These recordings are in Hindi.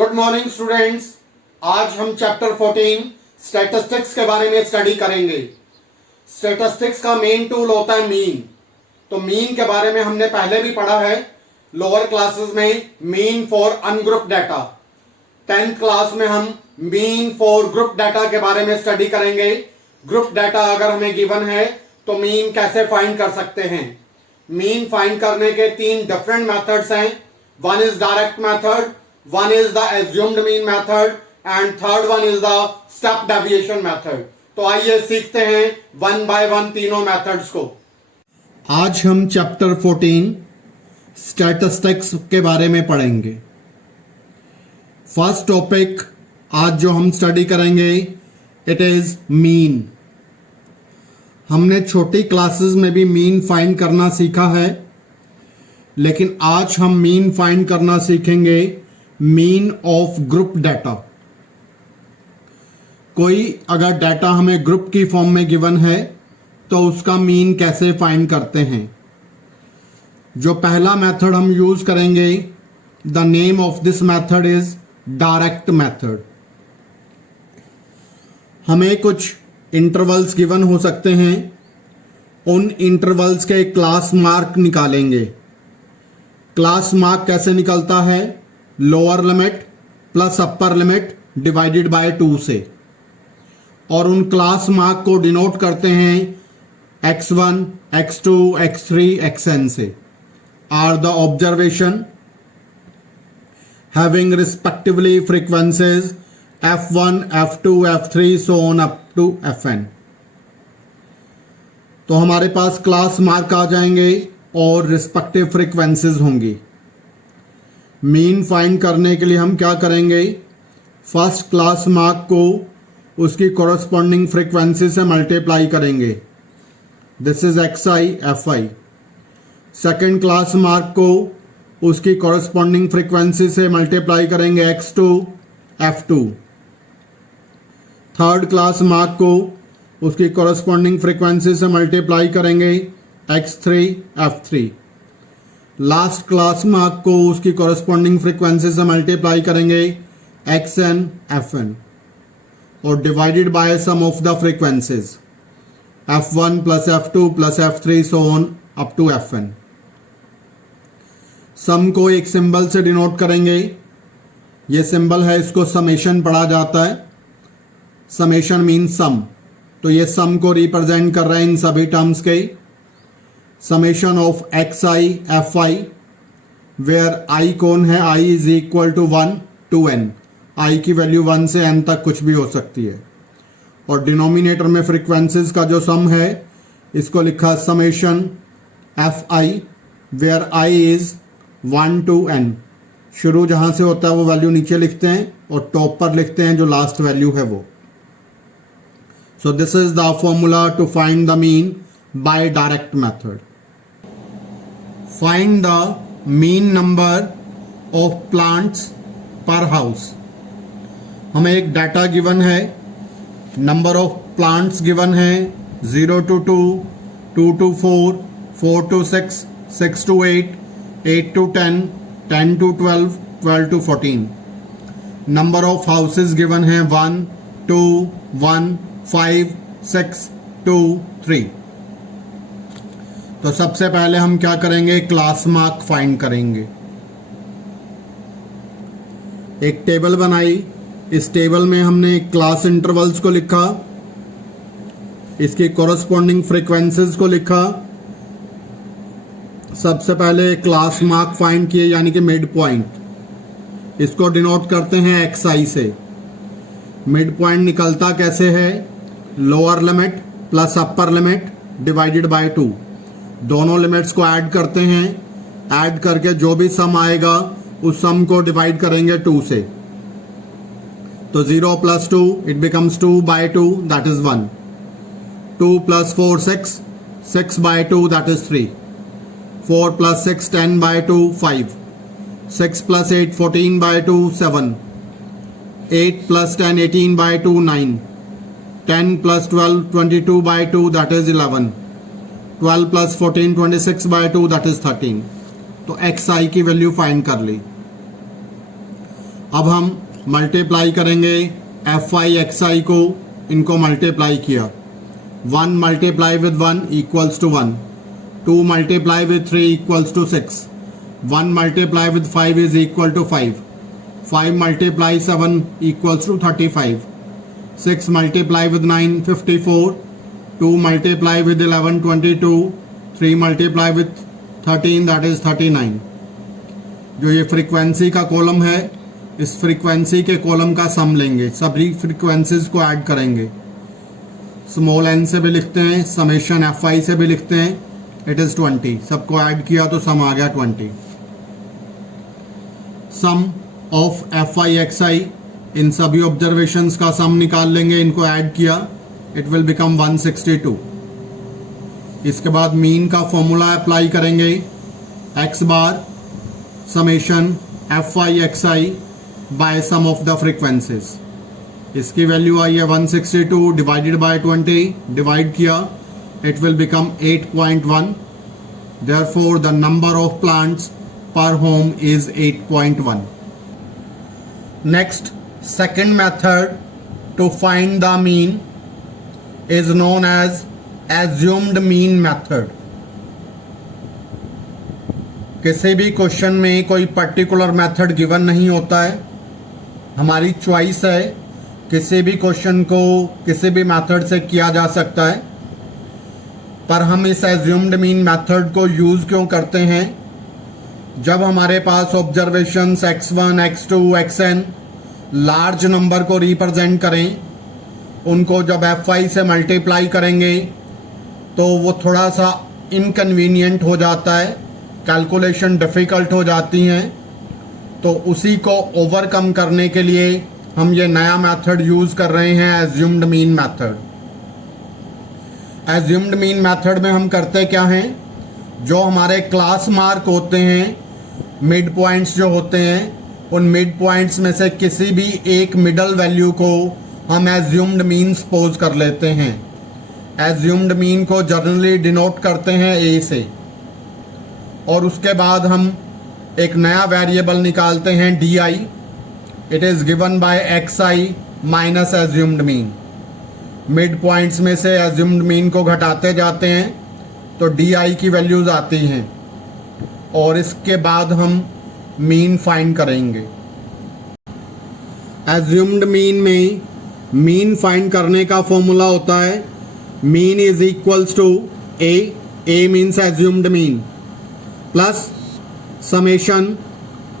Good morning students. आज हम चैप्टर 14 स्टैटिस्टिक्स के बारे में स्टडी करेंगे। स्टैटिस्टिक्स का मेन टूल होता है मीन। तो मीन के बारे में हमने पहले भी पढ़ा है लोअर क्लासेस में, mean for ungroup data. 10th class में हम मीन फॉर ग्रुप डाटा के बारे में स्टडी करेंगे। ग्रुप डाटा अगर हमें गिवन है तो मीन कैसे फाइंड कर सकते हैं। मीन फाइंड करने के 3 डिफरेंट मेथड्स हैं। One is direct method, one is the assumed mean method and third one is the step deviation method। तो आइए सीखते हैं वन बाय वन तीनों मेथड्स को। आज हम चैप्टर 14 स्टैटिस्टिक्स के बारे में पढ़ेंगे। फर्स्ट टॉपिक आज जो हम स्टडी करेंगे इट इज मीन। हमने छोटी क्लासेस में भी मीन फाइंड करना सीखा है, लेकिन आज हम मीन फाइंड करना सीखेंगे मीन ऑफ ग्रुप डाटा। कोई अगर डाटा हमें ग्रुप की फॉर्म में गिवन है तो उसका मीन कैसे फाइंड करते हैं। जो पहला मेथड हम यूज करेंगे, the name of this method is direct method. हमें कुछ इंटरवल्स गिवन हो सकते हैं, उन इंटरवल्स के क्लास मार्क निकालेंगे। क्लास मार्क कैसे निकलता है? Lower limit plus upper limit divided by 2 से, और उन क्लास मार्क को डिनोट करते हैं x1, x2, x3, xn से। Are the observation having respectively frequencies f1, f2, f3 so on up to fn। तो हमारे पास क्लास मार्क आ जाएंगे और रिस्पेक्टिव फ्रीक्वेंसीज होंगी। मीन फाइंड करने के लिए हम क्या करेंगे? फर्स्ट क्लास मार्क को उसकी कॉरस्पॉन्डिंग फ्रीक्वेंसी से मल्टीप्लाई करेंगे। This is xi fi। Second class mark को उसकी कॉरस्पॉन्डिंग फ्रीक्वेंसी से मल्टीप्लाई करेंगे x2 f2। Third class mark को उसकी कॉरस्पॉन्डिंग फ्रीक्वेंसी से मल्टीप्लाई करेंगे x3 f3। Last class mark को उसकी कॉरस्पॉन्डिंग फ्रीक्वेंसी से मल्टीप्लाई करेंगे xn fn और divided by sum of the frequencies f1 plus f2 plus f3 so on up to fn। Sum को एक सिंबल से डिनोट करेंगे। ये सिंबल है, इसको समेशन पढ़ा जाता है। समेशन मीन्स सम, तो ये सम को रिप्रेजेंट कर रहे हैं इन सभी टर्म्स के। Summation of xi fi where i कौन है? i is equal to 1 to n। i की वैल्यू 1 से n तक कुछ भी हो सकती है। और डिनोमिनेटर में फ्रीक्वेंसीज का जो सम है इसको लिखा summation fi where i is 1 to n। शुरू जहां से होता है वो वैल्यू नीचे लिखते हैं और टॉप पर लिखते हैं जो लास्ट वैल्यू है वो। So this is the formula to find the mean by direct method. Find the mean number of plants per house। हमें एक डाटा गिवन है, नंबर ऑफ प्लांट्स गिवन है 0 to 2, 2 to 4, 4 to 6, 6 to 8, 8 to 10, 10 to 12, 12 to 14। Number of houses given है 1, 2, 1, 5, 6, 2, 3। तो सबसे पहले हम क्या करेंगे? क्लास मार्क फाइंड करेंगे। एक टेबल बनाई, इस टेबल में हमने क्लास इंटरवल्स को लिखा, इसकी कॉरस्पॉन्डिंग फ्रीक्वेंसीज को लिखा। सबसे पहले क्लास मार्क फाइंड किए यानी कि मिड पॉइंट। इसको डिनोट करते हैं xi से। मिड पॉइंट निकलता कैसे है? Lower limit plus upper limit divided by 2। दोनों लिमिट्स को ऐड करते हैं, ऐड करके जो भी सम आएगा उस सम को डिवाइड करेंगे 2 से। तो 0 plus 2 it becomes 2 by 2 that is 1। 2 plus 4 6, 6 by 2 that is 3। 4 plus 6 10 by 2 5। 6 plus 8 14 by 2 7। 8 plus 10 18 by 2 9। 10 plus 12 22 by 2 that is 11। 12 plus 14 26 by 2 that is 13। तो xi की वैल्यू फाइंड कर ली। अब हम मल्टीप्लाई करेंगे एफ आई एक्स आई को, इनको मल्टीप्लाई किया, 1 multiply with 1 equals to 1, 2 multiply with 3 equals to 6, 1 multiply with 5 is equal to 5, 5 multiply 7 equals to 35, 6 multiply with 9 54, 2 multiply with 11 22, 3 multiply with 13 that is 39। जो ये फ्रीक्वेंसी का कॉलम है, इस फ्रीक्वेंसी के कॉलम का सम लेंगे, सभी फ्रीक्वेंसीज को ऐड करेंगे। स्मॉल n से भी लिखते हैं, समेशन एफ आई से भी लिखते हैं, इट इज 20। सबको ऐड किया तो सम आ गया 20। सम ऑफ एफ आई एक्स आई, इन सभी ऑब्जर्वेशंस का सम निकाल लेंगे, इनको ऐड किया, इट विल बिकम 162। इसके बाद मीन का फॉर्मूला अप्लाई करेंगे, x bar summation F I x I by sum of the frequencies. इसकी वैल्यू आई है 162 डिवाइडेड बाय 20, डिवाइड किया, it will become 8.1। Therefore the number of plants per home is 8.1। Next, second method to find the mean is known as assumed mean method. किसी भी क्वेश्चन में कोई पर्टिकुलर मेथड गिवन नहीं होता है, हमारी चॉइस है, किसी भी क्वेश्चन को किसी भी मेथड से किया जा सकता है। पर हम इस एज्यूम्ड मीन मेथड को यूज़ क्यों करते हैं? जब हमारे पास observations x1, x2, xn large number को रिप्रेजेंट करें, उनको जब fi से मल्टीप्लाई करेंगे तो वो थोड़ा सा इनकन्वीनियंट हो जाता है, कैलकुलेशन डिफ़िकल्ट हो जाती हैं। तो उसी को ओवरकम करने के लिए हम ये नया मेथड यूज़ कर रहे हैं, assumed mean method. Assumed mean method में हम करते क्या हैं, जो हमारे क्लास मार्क होते हैं, मिड पॉइंट्स जो होते हैं, उन मिड पॉइंट्स में से किसी भी एक मिडल वैल्यू को हम एज्यूम्ड मीन सपोज कर लेते हैं। एज्यूम्ड मीन को जनरली डिनोट करते हैं ए से, और उसके बाद हम एक नया वेरिएबल निकालते हैं D I. It is given by x I minus assumed mean. Mid points में से एज्यूम्ड मीन को घटाते जाते हैं तो डी आई की वैल्यूज़ आती हैं, और इसके बाद हम मीन फाइंड करेंगे। एज्यूम्ड मीन में मीन फाइंड करने का फॉर्मूला होता है mean is equals to A means assumed mean, plus summation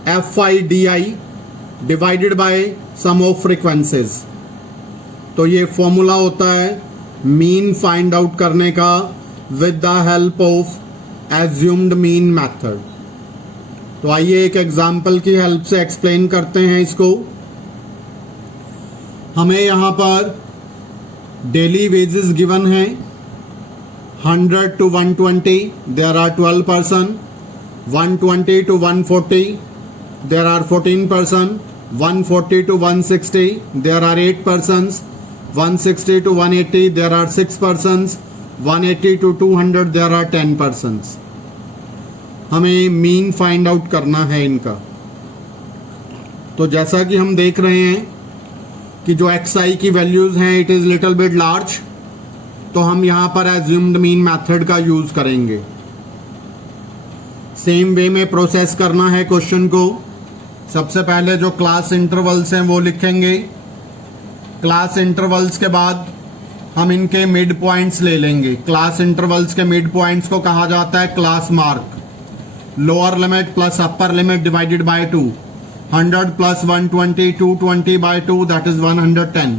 F I D I divided by sum of frequencies. तो ये फॉर्मूला होता है मीन फाइंड आउट करने का with the help of assumed mean method. तो आइए एक एग्जांपल की हेल्प से एक्सप्लेन करते हैं इसको। हमें यहाँ पर डेली वेजेस गिवन है 100 to 120, there are 12 person, 120 to 140, there are 14 person, 140 to 160, there are 8 persons, 160 to 180, there are 6 persons, 180 to 200, there are 10 persons। हमें मीन फाइंड आउट करना है इनका। तो जैसा कि हम देख रहे हैं कि जो एक्स आई की वैल्यूज़ हैं it is little bit large, तो हम यहाँ पर एज्यूम्ड मीन मेथड का यूज़ करेंगे। सेम वे में प्रोसेस करना है क्वेश्चन को। सबसे पहले जो क्लास इंटरवल्स हैं वो लिखेंगे। क्लास इंटरवल्स के बाद हम इनके मिड पॉइंट्स ले लेंगे। क्लास इंटरवल्स के मिड पॉइंट्स को कहा जाता है class mark. Lower limit plus upper limit divided by 2, 100 plus 120, 220 by 2 that is 110।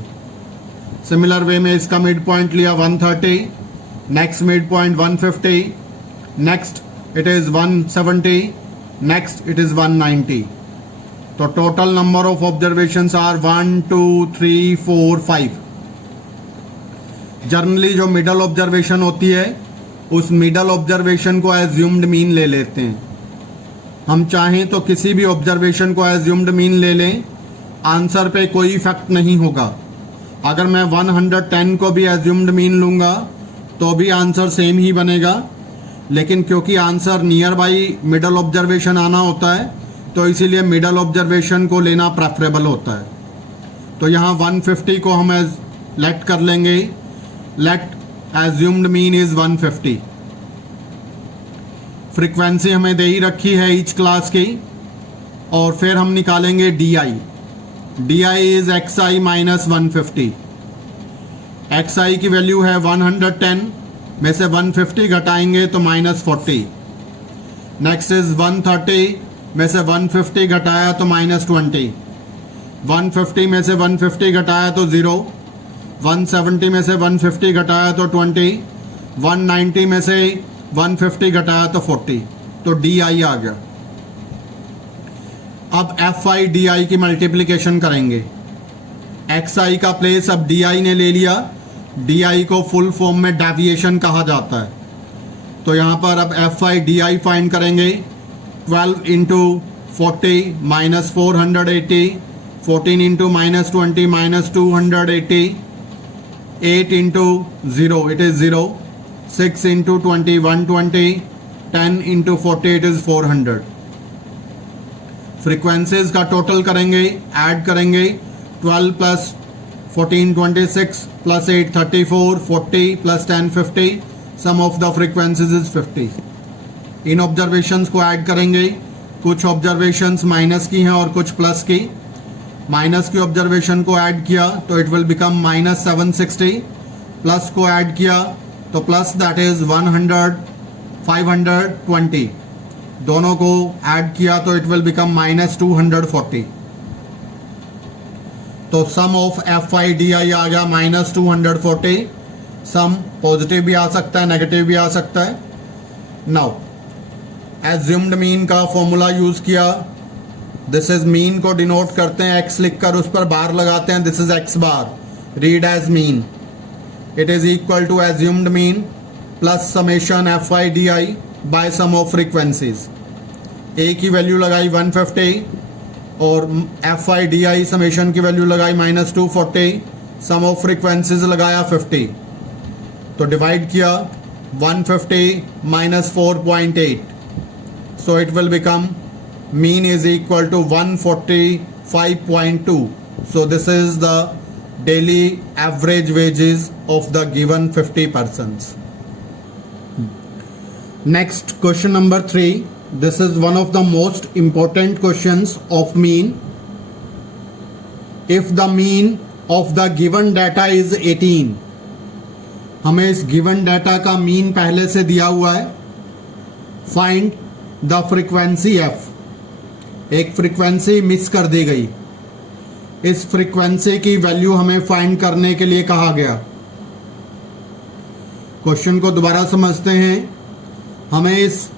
Similar way में इसका मिड पॉइंट लिया 130, next mid point 150, next it is 170, next it is 190। तो total number of observations are 1 2 3 4 5। Generally जो मिडल ऑब्जर्वेशन होती है उस मिडल ऑब्जर्वेशन को एज्यूम्ड मीन ले लेते हैं। हम चाहें तो किसी भी ऑब्जर्वेशन को एज्यूम्ड मीन ले लें, आंसर पे कोई इफेक्ट नहीं होगा। अगर मैं 110 को भी एज्यूम्ड मीन लूँगा तो भी आंसर सेम ही बनेगा, लेकिन क्योंकि answer near by middle observation आना होता है तो इसीलिए मिडल ऑब्जर्वेशन को लेना प्रेफरेबल होता है। तो यहाँ 150 को हम लेट कर लेंगे, let assumed mean is 150। Frequency हमें दे ही रखी है ईच क्लास की, और फिर हम निकालेंगे DI। DI is XI minus 150। XI की वैल्यू है 110, में से 150 घटाएंगे तो -40। नेक्स्ट इज 130, में से 150 घटाया तो -20। 150 में से 150 घटाया तो 0। 170 में से 150 घटाया तो 20। 190 में से 150 घटाया तो 40। तो DI आ गया। अब FI DI की मल्टीप्लिकेशन करेंगे। XI का प्लेस अब DI ने ले लिया। DI को फुल फॉर्म में डेविएशन कहा जाता है। तो यहाँ पर अब FI DI फाइंड करेंगे। 12 into 40 minus 480, 14 into -20 minus 280, 8 into 0 it is 0, 6 into 20 120, 10 into 40 it is 400। Frequencies का टोटल करेंगे, ऐड करेंगे। 12 plus 14 26 plus 8 34, 40 plus 10 50, sum of the frequencies is 50। इन ऑब्जर्वेशंस को ऐड करेंगे। कुछ ऑब्जर्वेशंस माइनस की हैं और कुछ प्लस की। माइनस की ऑब्जर्वेशन को ऐड किया तो इट विल बिकम -760, प्लस को ऐड किया तो प्लस दैट इज 100 520, दोनों को ऐड किया तो इट विल बिकम -240। तो सम ऑफ FI DI आ गया -240। सम पॉजिटिव भी आ सकता है, नेगेटिव भी आ सकता है। नाउ एज्यूम्ड मीन का फॉर्मूला यूज किया। दिस इज मीन को डिनोट करते हैं x लिखकर उस पर बार लगाते हैं। This is x bar, read as mean. It is equal to assumed mean plus summation FI DI by sum of frequencies. A की वैल्यू लगाई 150 और FI DI समेशन की वैल्यू लगाई -240, सम ऑफ फ्रीक्वेंसीज लगाया 50। तो डिवाइड किया 150 minus 4.8, so it will become mean is equal to 145.2। So this is the daily average wages of the given 50 persons. Next, question number 3. This is one of the most important questions of mean. If the mean of the given data is 18, हमें इस given data का mean पहले से दिया हुआ है। Find the frequency f. एक frequency मिस कर दी गई। इस frequency की वैल्यू हमें फाइंड करने के लिए कहा गया। क्वेश्चन को दोबारा समझते हैं। हमें इस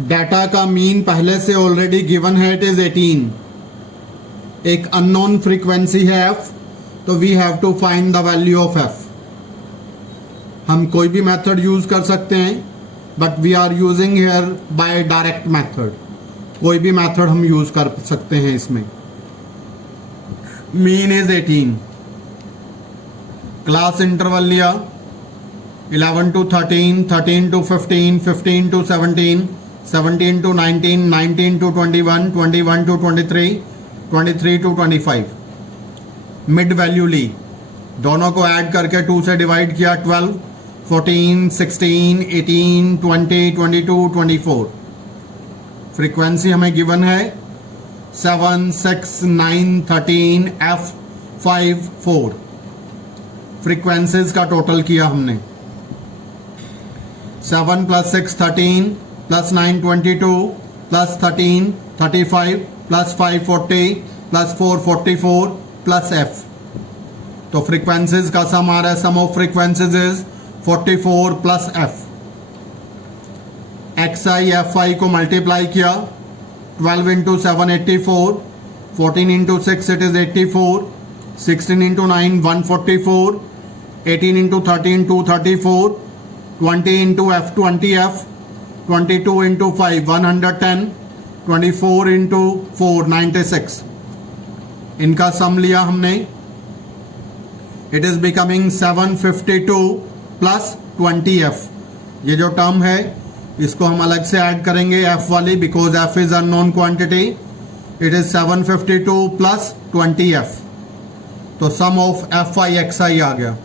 डाटा का मीन पहले से ऑलरेडी गिवन है, इट इज 18। एक अननोन फ्रीक्वेंसी है f, तो we have to find the value of f। हम कोई भी मेथड यूज कर सकते हैं, but we are using here by direct method. कोई भी मेथड हम यूज कर सकते हैं इसमें। Mean is 18। क्लास इंटरवल लिया 11 to 13, 13 to 15, 15 to 17, 17 to 19, 19 to 21, 21 to 23, 23 to 25। Mid value ली, दोनों को ऐड करके 2 से डिवाइड किया। 12, 14, 16, 18, 20, 22, 24। फ्रीक्वेंसी हमें गिवन है 7, 6, 9, 13, F, 5, 4। फ्रीक्वेंसीज का टोटल किया हमने। 7 plus 6 13 plus 9 22 plus 13 35 plus 5 40 plus 4 44 plus f। तो फ्रीक्वेंसीज का सम आ रहा है। Sum of frequencies is 44 plus f। xi fi को मल्टीप्लाई किया। 12 into 7 84, 14 into 6 it is 84, 16 into 9 144, 18 into 13 234, 20 into f 20f, 22 into 5 110, 24 into 4 96। इनका सम लिया हमने। It is becoming 752 plus 20f। ये जो टर्म है इसको हम अलग से ऐड करेंगे f वाली, because f is unknown quantity. It is 752 plus 20f. तो sum of F I x I आ गया.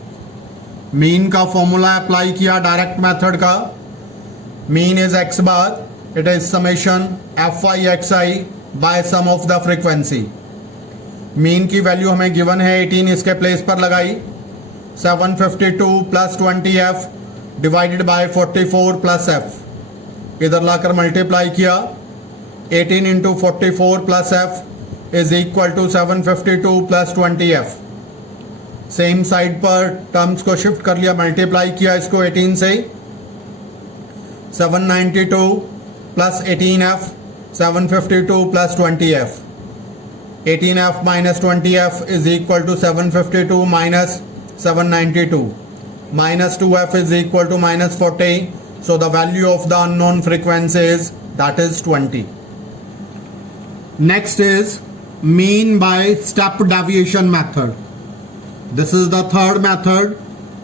मीन का फॉर्मूला अप्लाई किया डायरेक्ट मेथड का. Mean is X bar, it is summation F I x I by sum of the frequency. Mean की वैल्यू हमें गिवन है 18, इसके प्लेस पर लगाई. 752 plus 20f divided by 44 plus f. इधर लाकर मल्टीप्लाई किया. 18 into 44 plus f is equal to 752 plus 20f. Same side पर टर्म्स को शिफ्ट कर लिया, मल्टीप्लाई किया इसको 18 से. 792 plus 18f, 752 plus 20f. 18f minus 20f is equal to 752 minus 792. Minus 2f is equal to minus 40. So the value of the unknown frequency is, that is 20. Next is mean by step deviation method. This is the third method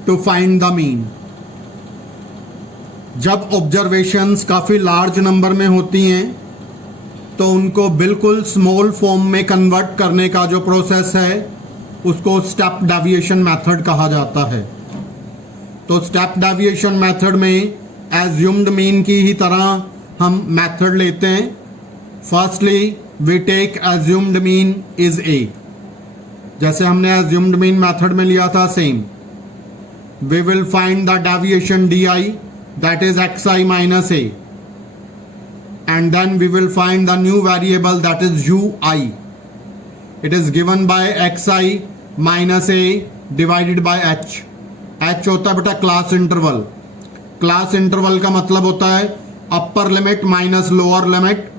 to find the mean. जब ऑब्जर्वेशंस काफ़ी लार्ज नंबर में होती हैं तो उनको बिल्कुल स्मॉल फॉर्म में कन्वर्ट करने का जो प्रोसेस है उसको स्टेप डेविएशन मेथड कहा जाता है. तो स्टेप डेविएशन मेथड में एज्यूम्ड मीन की ही तरह हम मेथड लेते हैं. Firstly we take assumed mean is A, जैसे हमने एज्यूम्ड मीन मेथड में लिया था same. We will find the deviation D I, that is X I minus A, and then we will find the new variable, that is ui. It is given by xi minus a divided by h. h होता है बेटा क्लास इंटरवल. क्लास इंटरवल का मतलब होता है upper limit minus lower limit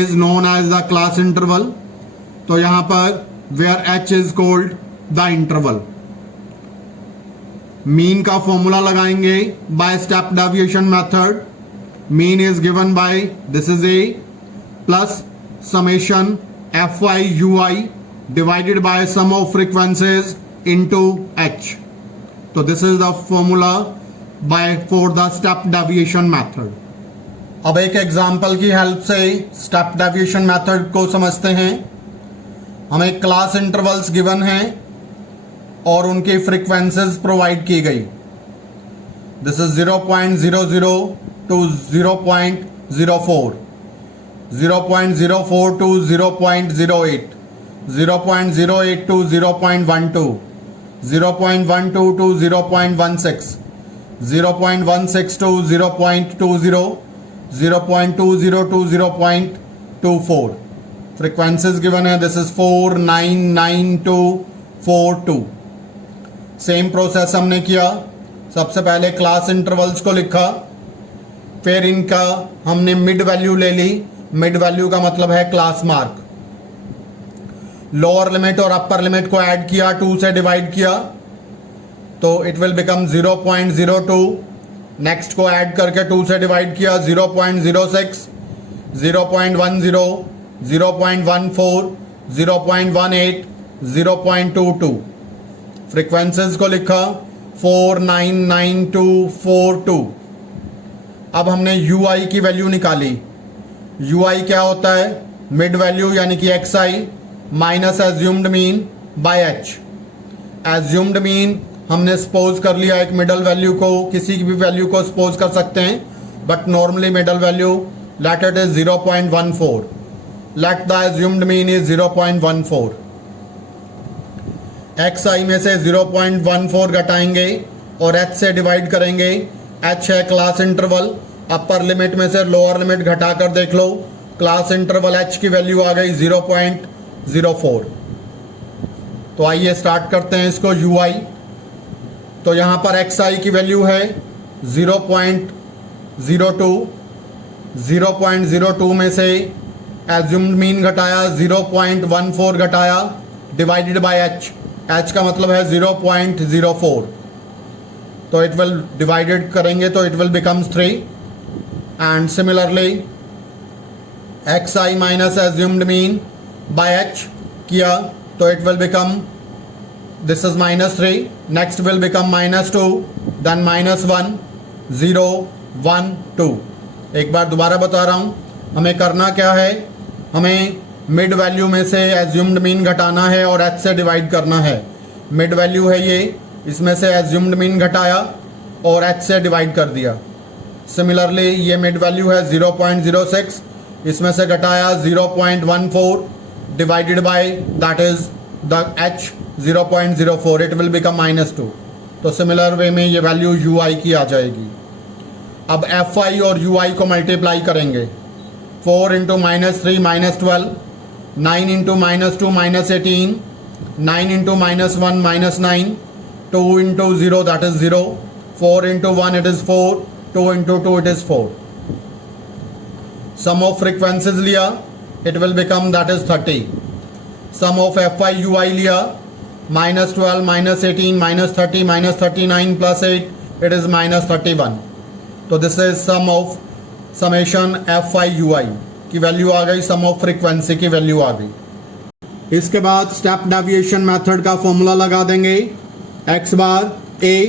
is known as the class interval. तो यहां पर where h is called the interval. Mean का फॉर्मूला लगाएंगे by step deviation method. Mean is given by, this is a plus summation fi ui divided by sum of frequencies into h. So this is the formula for the step deviation method. अब एक एग्जांपल की हेल्प से स्टेप डेविएशन मेथड को समझते हैं. हमें क्लास इंटरवल्स गिवन हैं और उनकी फ्रीक्वेंसीज प्रोवाइड की गई. This is 0.00 to 0.04, 0.04 to 0.08, 0.08 to 0.12, 0.12 to 0.16, 0.16 to 0.20, 0.20 to 0.24. Frequencies given है, this is 4, 9, 9 to 4, 2. Same process हमने किया. सबसे पहले क्लास इंटरवल्स को लिखा, फिर इनका हमने मिड वैल्यू ले ली. मिड वैल्यू का मतलब है क्लास मार्क. लोअर लिमिट और अपर लिमिट को ऐड किया, 2 से डिवाइड किया तो इट विल बिकम 0.02. नेक्स्ट को ऐड करके 2 से डिवाइड किया, 0.06, 0.10, 0.14, 0.18, 0.22. फ्रीक्वेंसीज को लिखा 4, 9, 9 to 4, 2. अब हमने ui की वैल्यू निकाली. ui क्या होता है? मिड वैल्यू यानी कि xi minus assumed mean by h. Assumed mean हमने सपोज कर लिया एक मिडल वैल्यू को, किसी की भी वैल्यू को सपोज कर सकते हैं, but normally middle value let it is 0.14. Let the assumed mean is 0.14. xi में से 0.14 घटाएंगे और h से डिवाइड करेंगे. h है क्लास इंटरवल. अपर लिमिट में से लोअर लिमिट घटाकर देख लो, क्लास इंटरवल h की वैल्यू आ गई 0.04. तो आइए स्टार्ट करते हैं इसको ui. तो यहाँ पर xi की वैल्यू है 0.02. 0.02 में से एज्यूम्ड मीन घटाया, 0.14 घटाया, डिवाइडेड बाय h. h का मतलब है 0.04. तो इट विल डिवाइडेड करेंगे तो it will becomes 3. And similarly xi minus assumed mean by h किया तो it will become, this is -3. Next will become -2, then -1, 0, 1, 2. एक बार दोबारा बता रहा हूँ, हमें करना क्या है, हमें मिड वैल्यू में से एज्यूम्ड मीन घटाना है और h से डिवाइड करना है। मिड वैल्यू है ये, इसमें से एज्यूम्ड मीन घटाया और h से डिवाइड कर दिया। सिमिलरली ये मिड वैल्यू है 0.06, इसमें से घटाया 0.14 divided by that is the h 0.04, it will become -2। तो सिमिलर वे में ये वैल्यू ui की आ जाएगी। अब fi और ui को मल्टीप्लाई करेंगे। 4 into -3 -12, 9 into -2 -18, 9 into -1 -9, 2 into 0 that is 0, 4 into 1 it is 4, 2 into 2 it is 4। Sum of frequencies लिया, it will become that is 30। Sum of fi ui लिया, -12 -18 -30 -39 प्लस 8 इट इज -31। तो this is sum of summation fi ui की वैल्यू आ गई, सम ऑफ फ्रीक्वेंसी की वैल्यू आ गई। इसके बाद स्टेप डेविएशन मेथड का फॉर्मूला लगा देंगे, x bar a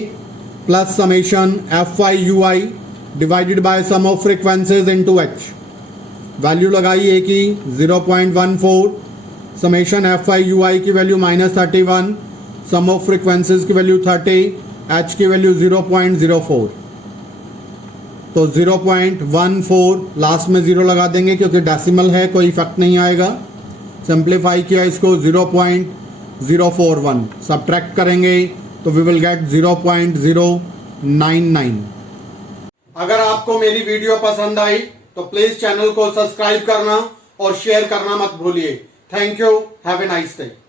plus summation fi ui divided by sum of frequencies into h। Value लगाई a की 0.14, समेशन fi ui की वैल्यू -31, सम ऑफ फ्रीक्वेंसीज की वैल्यू 30, h की वैल्यू 0.04। तो 0.14 लास्ट में 0 लगा देंगे क्योंकि डेसिमल है, कोई इफेक्ट नहीं आएगा। सिंप्लीफाई किया इसको 0.041, सब्ट्रैक्ट करेंगे तो वी विल गेट 0.099। अगर आपको मेरी वीडियो पसंद आई तो प्लीज चैनल को सब्सक्राइब करना और शेयर करना मत भूलिए। Thank you, have a nice day.